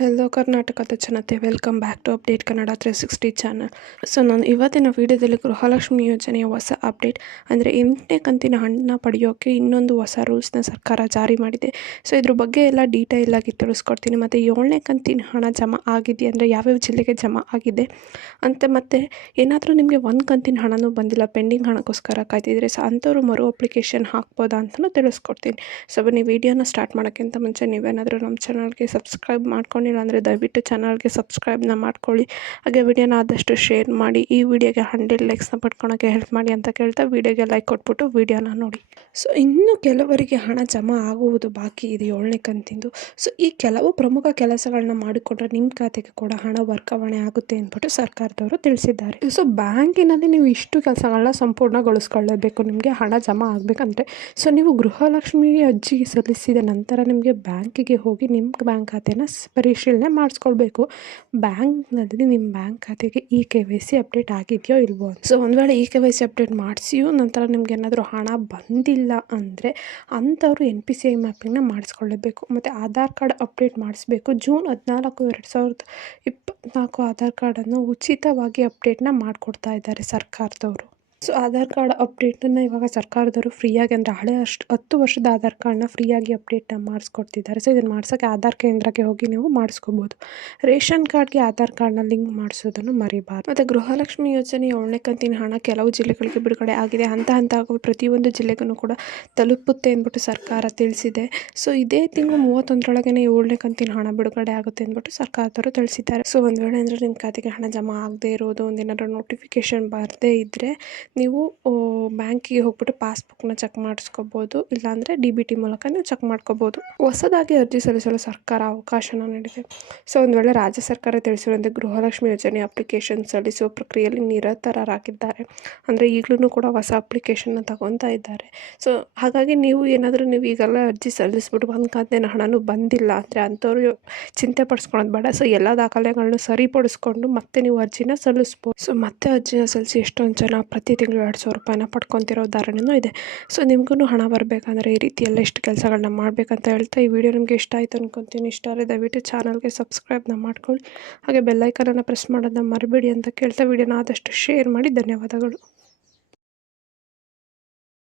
Hello ಕರ್ನಾಟಕದ ಜನತೆ, welcome back to update Kannada 360 channel. So ನಾನು ಇವತ್ತಿನ ವಿಡಿಯೋದಲ್ಲಿ ಗೃಹಲಕ್ಷ್ಮಿ ಯೋಜನೆಯ ಹೊಸ ಅಪ್ಡೇಟ್ ಅಂದರೆ 8ನೇ ಕಂತಿನ ಹಣನ ಪಡೆಯೋಕ್ಕೆ ಇನ್ನೊಂದು ಹೊಸ ರೂಲ್ಸ್ನ ಸರ್ಕಾರ ಜಾರಿ ಮಾಡಿದೆ. ಸೊ ಇದ್ರ ಬಗ್ಗೆ ಎಲ್ಲ ಡೀಟೇಲ್ ಆಗಿ ತಿಳಿಸ್ಕೊಡ್ತೀನಿ. ಮತ್ತು 7ನೇ ಕಂತಿನ ಹಣ ಜಮಾ ಆಗಿದೆ ಅಂದರೆ ಯಾವ್ಯಾವ ಜಿಲ್ಲೆಗೆ ಜಮಾ ಆಗಿದೆ ಅಂತ, ಮತ್ತು ಏನಾದರೂ ನಿಮಗೆ ಒಂದು ಕಂತಿನ ಹಣನೂ ಬಂದಿಲ್ಲ, ಪೆಂಡಿಂಗ್ ಹಣಕ್ಕೋಸ್ಕರ ಕಾಯ್ತಿದ್ರೆ ಸೊ ಅಂಥವ್ರು ಮರು ಅಪ್ಲಿಕೇಶನ್ ಹಾಕ್ಬೋದಾ ಅಂತಲೂ ತಿಳಿಸ್ಕೊಡ್ತೀನಿ. ಸೊ ಬನ್ನಿ ವಿಡಿಯೋನ ಸ್ಟಾರ್ಟ್ ಮಾಡೋಕ್ಕಿಂತ ಮುಂಚೆ ನೀವೇನಾದರೂ ನಮ್ಮ ಚಾನಲ್ಗೆ ಸಬ್ಸ್ಕ್ರೈಬ್ ಮಾಡ್ಕೊಂಡಿಲ್ಲ ಅಂದರೆ ದಯವಿಟ್ಟು ಚಾನಲ್ಗೆ ಸಬ್ಸ್ಕ್ರೈಬ್ನ ಮಾಡ್ಕೊಳ್ಳಿ. ಹಾಗೆ ವಿಡಿಯೋನ ಆದಷ್ಟು ಶೇರ್ ಮಾಡಿ. ಈ ವಿಡಿಯೋಗೆ 100 ಲೈಕ್ಸ್ನ ಪಡ್ಕೊಳಕ್ಕೆ ಹೆಲ್ಪ್ ಮಾಡಿ ಅಂತ ಕೇಳ್ತಾ ವಿಡಿಯೋಗೆ ಲೈಕ್ ಕೊಟ್ಬಿಟ್ಟು ವಿಡಿಯೋನ ನೋಡಿ. ಸೊ ಇನ್ನು ಕೆಲವರಿಗೆ ಹಣ ಜಮಾ ಆಗುವುದು ಬಾಕಿ ಇದೆ 7ನೇ ಕಂತಿಂದು. ಸೊ ಈ ಕೆಲವು ಪ್ರಮುಖ ಕೆಲಸಗಳನ್ನ ಮಾಡಿಕೊಂಡ್ರೆ ನಿಮ್ಮ ಖಾತೆಗೆ ಕೂಡ ಹಣ ವರ್ಗಾವಣೆ ಆಗುತ್ತೆ ಅಂದ್ಬಿಟ್ಟು ಸರ್ಕಾರದವರು ತಿಳಿಸಿದ್ದಾರೆ. ಸೊ ಬ್ಯಾಂಕಿನಲ್ಲಿ ನೀವು ಇಷ್ಟು ಕೆಲಸಗಳನ್ನ ಸಂಪೂರ್ಣಗೊಳಿಸ್ಕೊಳ್ಳೇಬೇಕು ನಿಮಗೆ ಹಣ ಜಮಾ ಆಗಬೇಕಂದ್ರೆ. ಸೊ ನೀವು ಗೃಹಲಕ್ಷ್ಮಿ ಅರ್ಜಿ ಸಲ್ಲಿಸಿದ ನಂತರ ನಿಮಗೆ ಬ್ಯಾಂಕಿಗೆ ಹೋಗಿ ನಿಮ್ಮ ಬ್ಯಾಂಕ್ ಖಾತೆನ ಪರಿಶೀಲನೆ ಮಾಡಿಸ್ಕೊಳ್ಬೇಕು. ಬ್ಯಾಂಕ್ನಲ್ಲಿ ನಿಮ್ಮ ಬ್ಯಾಂಕ್ ಖಾತೆಗೆ KYC ಅಪ್ಡೇಟ್ ಆಗಿದೆಯೋ ಇಲ್ವೋ. ಸೊ ಒಂದು ವೇಳೆ KYC ಅಪ್ಡೇಟ್ ಮಾಡಿಸಿಯೂ ನಂತರ ನಿಮ್ಗೆ ಏನಾದರೂ ಹಣ ಬಂದಿಲ್ಲ ಅಂದರೆ ಅಂಥವ್ರು NPCI ಮ್ಯಾಪಿಂಗ್ನ ಮಾಡಿಸ್ಕೊಳ್ಳೇಬೇಕು. ಮತ್ತು ಆಧಾರ್ ಕಾರ್ಡ್ ಅಪ್ಡೇಟ್ ಮಾಡಿಸ್ಬೇಕು. ಜೂನ್ 14, 2024 ಆಧಾರ್ ಕಾರ್ಡನ್ನು ಉಚಿತವಾಗಿ ಅಪ್ಡೇಟ್ನ ಮಾಡಿಕೊಡ್ತಾ ಇದ್ದಾರೆ ಸರ್ಕಾರದವರು. ಸೊ ಆಧಾರ್ ಕಾರ್ಡ್ ಅಪ್ಡೇಟನ್ನು ಇವಾಗ ಸರ್ಕಾರದವರು ಫ್ರೀಯಾಗಿ ಅಂದರೆ ಹಳೆ 10 ವರ್ಷದ ಆಧಾರ್ ಕಾರ್ಡ್ನ ಫ್ರೀಯಾಗಿ ಅಪ್ಡೇಟ್ನ ಮಾಡಿಸ್ಕೊಡ್ತಿದ್ದಾರೆ. ಸೊ ಇದನ್ನು ಮಾಡ್ಸೋಕ್ಕೆ ಆಧಾರ್ ಕೇಂದ್ರಕ್ಕೆ ಹೋಗಿ ನೀವು ಮಾಡಿಸ್ಕೋಬೋದು. ರೇಷನ್ ಕಾರ್ಡ್ಗೆ ಆಧಾರ್ ಕಾರ್ಡ್ನ ಲಿಂಕ್ ಮಾಡಿಸೋದನ್ನು ಮರಿಬಾರ್ದು. ಮತ್ತು ಗೃಹಲಕ್ಷ್ಮಿ ಯೋಜನೆ 7ನೇ ಕಂತಿನ ಹಣ ಕೆಲವು ಜಿಲ್ಲೆಗಳಿಗೆ ಬಿಡುಗಡೆ ಆಗಿದೆ. ಹಂತ ಪ್ರತಿಯೊಂದು ಜಿಲ್ಲೆಗೂ ಕೂಡ ತಲುಪುತ್ತೆ ಅಂದ್ಬಿಟ್ಟು ಸರ್ಕಾರ ತಿಳಿಸಿದೆ. ಸೊ ಇದೇ ತಿಂಗಳು 31ರೊಳಗೆ 7ನೇ ಕಂತಿನ ಹಣ ಬಿಡುಗಡೆ ಆಗುತ್ತೆ ಅಂದ್ಬಿಟ್ಟು ಸರ್ಕಾರದವರು ತಿಳಿಸಿದ್ದಾರೆ. ಸೊ ಒಂದು ವೇಳೆ ಅಂದರೆ ನಿಮ್ಮ ಖಾತೆಗೆ ಹಣ ಜಮಾ ಆಗದೇ ಇರೋದು, ಒಂದೇನಾದರೂ ನೋಟಿಫಿಕೇಶನ್ ಬರದೇ ಇದ್ದರೆ ನೀವು ಬ್ಯಾಂಕಿಗೆ ಹೋಗ್ಬಿಟ್ಟು ಪಾಸ್ಬುಕ್ನ ಚೆಕ್ ಮಾಡಿಸ್ಕೋಬೋದು. ಇಲ್ಲಾಂದರೆ DBT ಮೂಲಕ ನೀವು ಚೆಕ್ ಮಾಡ್ಕೋಬೋದು. ಹೊಸದಾಗಿ ಅರ್ಜಿ ಸಲ್ಲಿಸಲು ಸರ್ಕಾರ ಅವಕಾಶನ ನೀಡಿದೆ. ಸೊ ಒಂದು ವೇಳೆ ರಾಜ್ಯ ಸರ್ಕಾರ ತಿಳಿಸಿರುವಂತೆ ಗೃಹಲಕ್ಷ್ಮಿ ಯೋಜನೆ ಅಪ್ಲಿಕೇಶನ್ ಸಲ್ಲಿಸುವ ಪ್ರಕ್ರಿಯೆಯಲ್ಲಿ ನಿರತರಾಗಿದ್ದಾರೆ. ಅಂದರೆ ಈಗಲೂ ಕೂಡ ಹೊಸ ಅಪ್ಲಿಕೇಶನ್ನ ತಗೊತಾ ಇದ್ದಾರೆ. ಸೊ ಹಾಗಾಗಿ ನೀವು ಈಗೆಲ್ಲ ಅರ್ಜಿ ಸಲ್ಲಿಸ್ಬಿಟ್ಟು ಒಂದು ಕಂತಿನ ಹಣನೂ ಬಂದಿಲ್ಲ ಅಂದರೆ ಅಂಥವ್ರು ಚಿಂತೆ ಪಡಿಸ್ಕೊಳ್ಳೋದು ಬೇಡ. ಸೊ ಎಲ್ಲ ದಾಖಲೆಗಳನ್ನೂ ಸರಿಪಡಿಸ್ಕೊಂಡು ಮತ್ತೆ ನೀವು ಅರ್ಜಿನ ಸಲ್ಲಿಸ್ಬೋದು. ಸೊ ಮತ್ತೆ ಅರ್ಜಿನ ಸಲ್ಲಿಸಿ ಎಷ್ಟೊಂದು ಜನ ಪ್ರತಿ ತಿಂಗಳು 2,000 ರೂಪಾಯಿನ ಪಡ್ಕೊತಿರೋ ಉದಾಹರಣೆಯೂ ಇದೆ. ಸೊ ನಿಮಗೂ ಹಣ ಬರಬೇಕಂದ್ರೆ ಈ ರೀತಿ ಎಲ್ಲ ಇಷ್ಟು ಕೆಲಸಗಳನ್ನ ಮಾಡಬೇಕಂತ ಹೇಳ್ತಾ ಈ ವಿಡಿಯೋ ನಿಮಗೆ ಇಷ್ಟ ಆಯಿತು ಅನ್ಕೊತೀನಿ. ಇಷ್ಟ ಆದರೆ ದಯವಿಟ್ಟು ಚಾನಲ್ಗೆ ಸಬ್ಸ್ಕ್ರೈಬ್ನ ಮಾಡ್ಕೊಳ್ಳಿ. ಹಾಗೆ ಬೆಲ್ಲೈಕನನ್ನು ಪ್ರೆಸ್ ಮಾಡೋದನ್ನ ಮರಿಬೇಡಿ ಅಂತ ಕೇಳ್ತಾ ವಿಡಿಯೋನ ಆದಷ್ಟು ಶೇರ್ ಮಾಡಿ. ಧನ್ಯವಾದಗಳು.